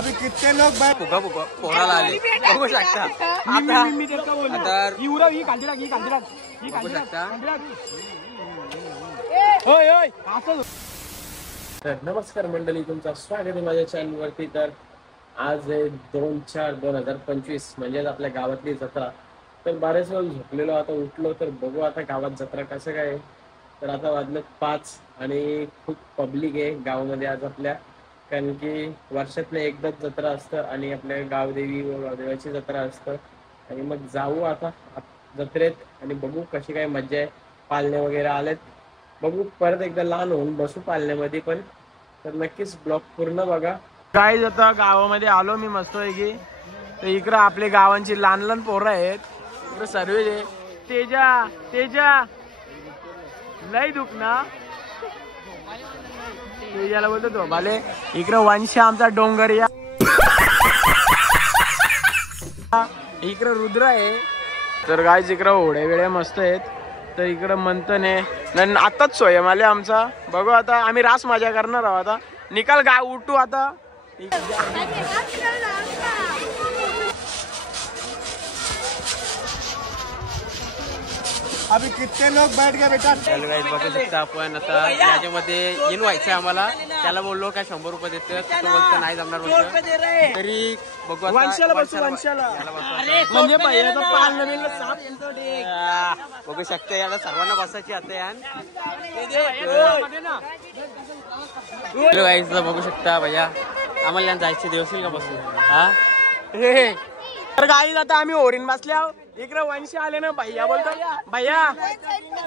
अभी कितने लोग पोराला आले बघू शकता तर नमस्कार मंडळी, तुमचं स्वागत आहे माझ्या चॅनलवरती। तर आज आहे 2/4/2025 म्हणजेच आपल्या गावातली जत्रा। तर बरेच वेळ झोपलेलो, आता उठलो तर बघू आता गावात जत्रा कसं काय। तर आता वाजलं 5 आणि खूप पब्लिक आहे गावामध्ये आज आपल्या, कारण की वर्षातनं एकदाच जत्रा असतं आणि आपल्या गावदेवी व गावदेवाची जत्रा असतं। आणि मग जाऊ आता जत्रेत आणि बघू कशी काय मजा आहे। पालणे वगैरे आलेत, बघू परत एकदा लहान होऊन बसू पालण्यामध्ये पण। तर नक्कीच ब्लॉग पूर्ण बघा। काय आता गावामध्ये आलो मी मस्त पैकी। तर इकडं आपले गावांची लहान लहान पोरं आहेत, इकडं सर्व तेजा तेजा लय दुख ना तेजाला बोलतो तो भाले। इकडं वंशा आमचा डोंगरिया, इकडं रुद्र आहे। तर गायच इकडं होड्या वेळ्या मस्त आहेत। तर इकडं मंथन आहे, आताच सोयम आले आमचा। बघू आता आम्ही रास मजा करणार आहोत। आता निकाल गाय उठू आता। अभी कितने लोग बैठ गए बेटा? चल गाईज बघू शकता आपण आता याच्यामध्ये येऊन व्हायचंय आम्हाला। त्याला बोललो काय 100 रुपये देते, तो बोलतो नाही जमणार बोलतो। तरी बघू आता वंशाला बसू वंशाला म्हणजे पहिल्याचा पाल नवीन साप बघू शकता, याला सर्वांना बसायची आता यान। गाईज बघू शकता भैया, आम्हाला जायचे देवशील का बसू हा। तर गाईज आता आम्ही ओरीन बसल्या, इकडे वंश आले ना। भैया बोलतो भैया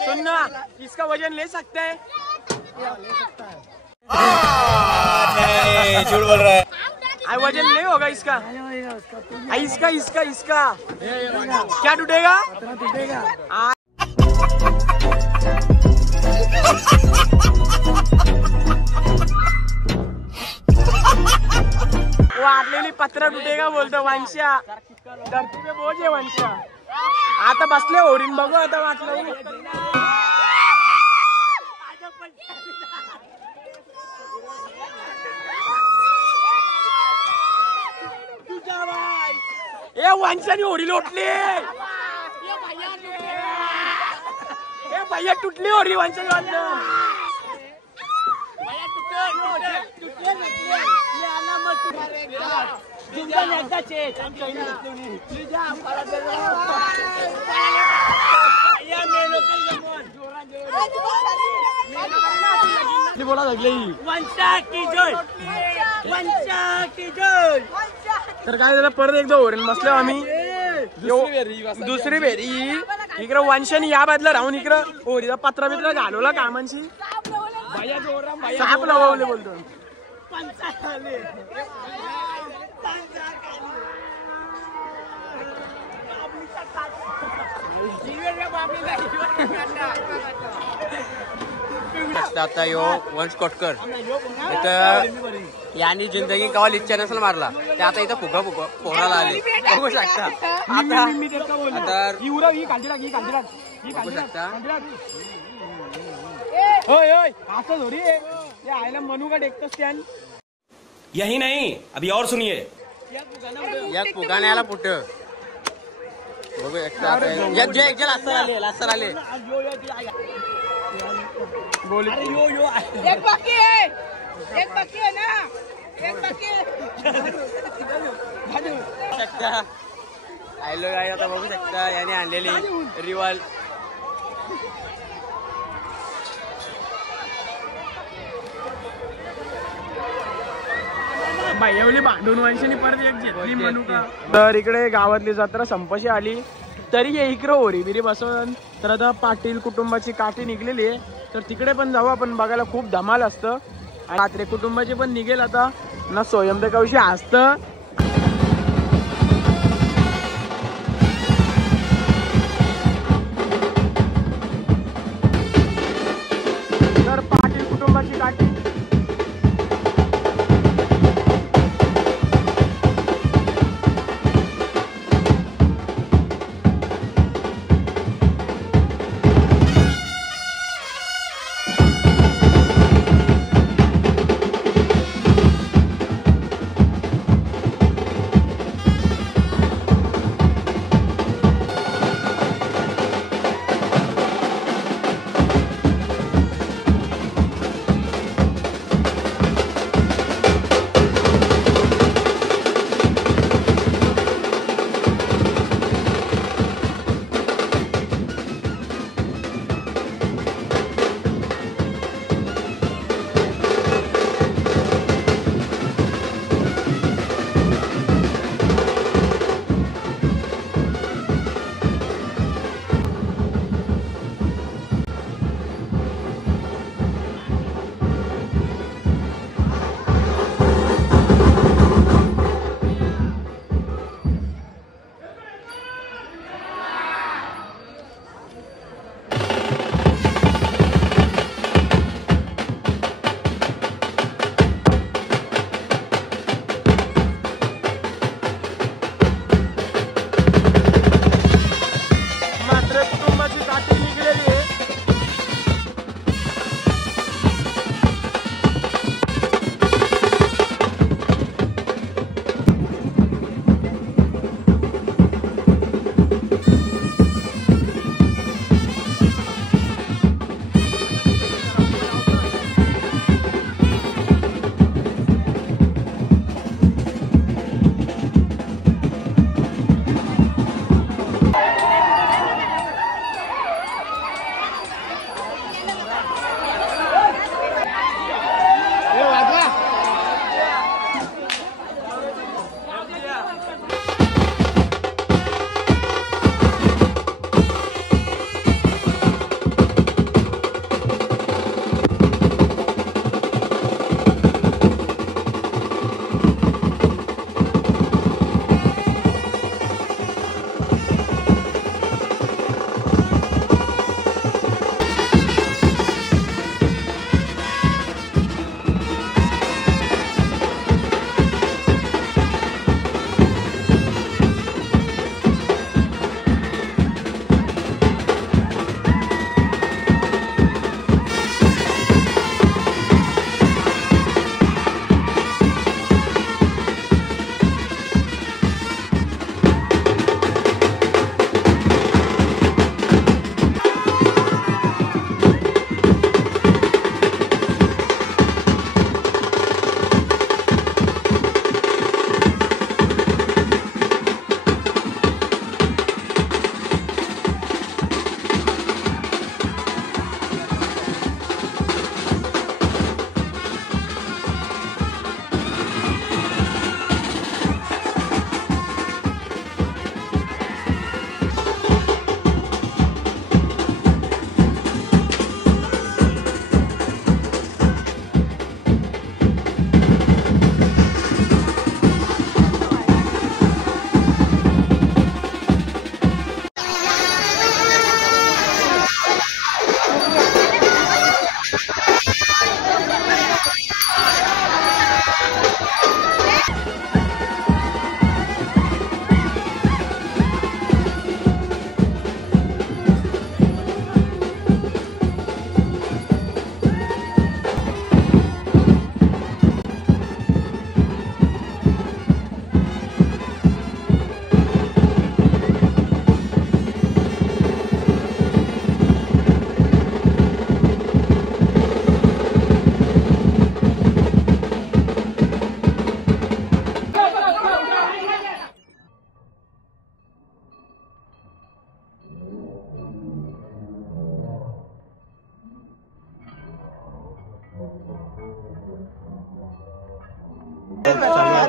सुन ना, इसका वजन ले सकते है? झूठ बोल रहा है। वजन नहीं होगा इसका? इसका इसका इसका क्या टूटेगा? वाटलेली पत्र टूटेगा बोलतो वंशा। धरती पे बोझ आहे वंशा। आता बसले ओरीन, बघू आता वाटलं। ए वंशाने ओरी लोटली, ए भैया तुटली ओरी वंशाने वाटलं। बोला लागले वंशा की जय, वंशा की जय। तर काय झालं, परत एकदा ओरेन बसलो आम्ही, दुसरी बेरी। इकडं वंशाने या बाजूला राहून इकडं ओरीचा पत्रा बित्रा घालवला कामांशी, साप लावले बोलतो। आता यो वंश कोटकर इथं यांनी जिंदगी कवाल इच्छा नसेल मारला, ते आता इथं फुगा पोराला आले बघू शकता। आता बघू शकता मनू का देखतोस। यही नहीं, अभी और सुनिए। या फुगाण्याला पुट बघू शकता। लास्टर आले बोली एक बाकी है ना, एक बाकी शकता। आयलो गाय आता बघू शकता, याने आणलेली रिवाल बायवली भांडून वंशाने परत एक घेतली म्हणू का। तर इकडे गावातली जत्रा संपशी आली, तरी इकडे ओरी बिरी बसवून तर आता पाटील कुटुंबाची काठी निघलेली आहे। तर तिकडे पण जाऊ आपण, बघायला खूप धमाल असतं। आणि रात्री कुटुंबाची पण निघेल आता ना, स्वयंपाक कवशी असतं। तर पाटील कुटुंबाची काठी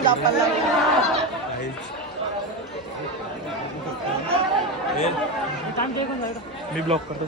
सापडला. मी ब्लॉक करतो.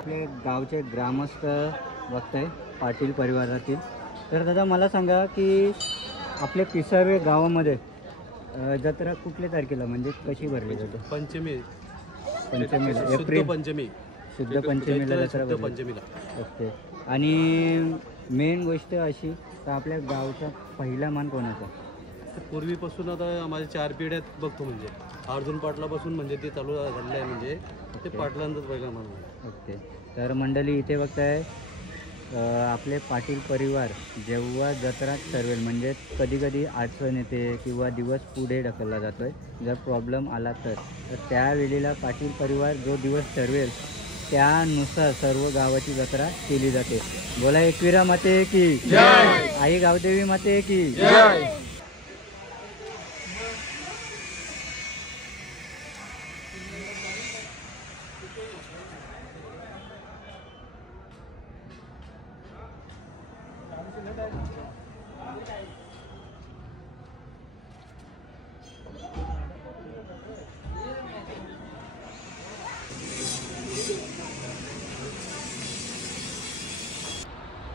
आपले गावचे ग्रामस्थ बघताय पाटील परिवारातील. तर दादा मला सांगा की आपल्या पिसावे गावामध्ये जत्रा कुठल्या तारखेला म्हणजे कशी भरली जाते? पंचमीला एप्रिल शुद्ध पंचमीला जत्रा भरली. ओके. आणि मेन गोष्ट अशी तर आपल्या गावचा पहिला मान कोणाचा? पूर्वीपासून आता माझ्या 4 पिढ्यात बघतो म्हणजे अर्जुन पाटलापासून म्हणजे ते चालू झालेलं आहे म्हणजे ते पाटलांचाच पहिला मान. ओके. तर मंडळी इथे बघताय आपले पाटील परिवार जेव्हा जत्रा ठरवेल म्हणजे कधी कधी अडचण येते किंवा दिवस पुढे ढकलला जातो आहे जर प्रॉब्लेम आला तर त्यावेळेला पाटील परिवार जो दिवस ठरवेल त्यानुसार सर्व गावाची जत्रा केली जाते. बोला एकविरा माते की जय, आई गावदेवी माते की जय.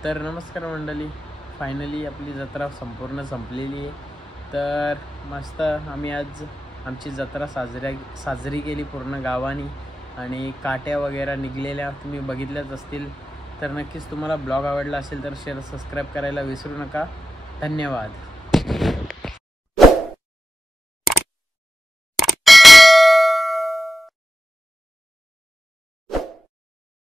तर नमस्कार मंडळी, फायनली आपली जत्रा संपूर्ण संपलेली आहे. तर मस्त आम्ही आज आमची जत्रा साजरी केली पूर्ण गावाने आणि काट्या वगैरे निघलेल्या तुम्ही बघितल्याच असतील. तर नक्कीच तुम्हाला ब्लॉग आवडला असेल तर शेअर सबस्क्राईब करायला विसरू नका. धन्यवाद.